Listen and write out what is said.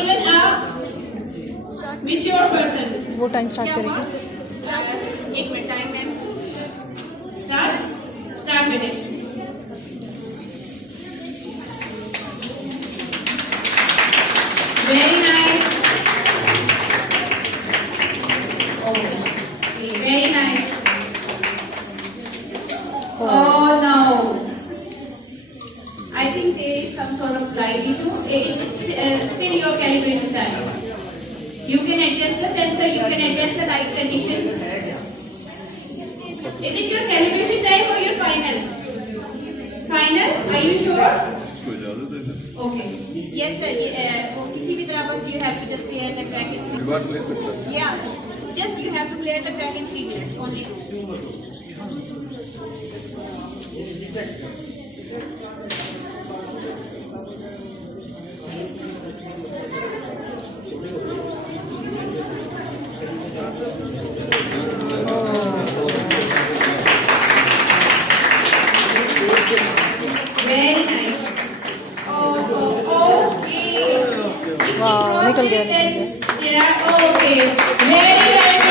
even a mature person. वो time start करेगी. एक minute time ma'am. Start minute. Very nice. Very nice. Oh no. I think there is some sort of light issue. It's still your calibration time. You can adjust the sensor, you can adjust the light condition. Is it your calibration time or your final? Final? Are you sure? Okay. Yes sir. वो किसी भी तरह पर you have to just clear the track in 3 reverse ले सकता है. Yeah. Just you have to clear the track in 3 minutes only. Very nice. Okay. वाह, निकल गया. Yeah, okay. Very nice.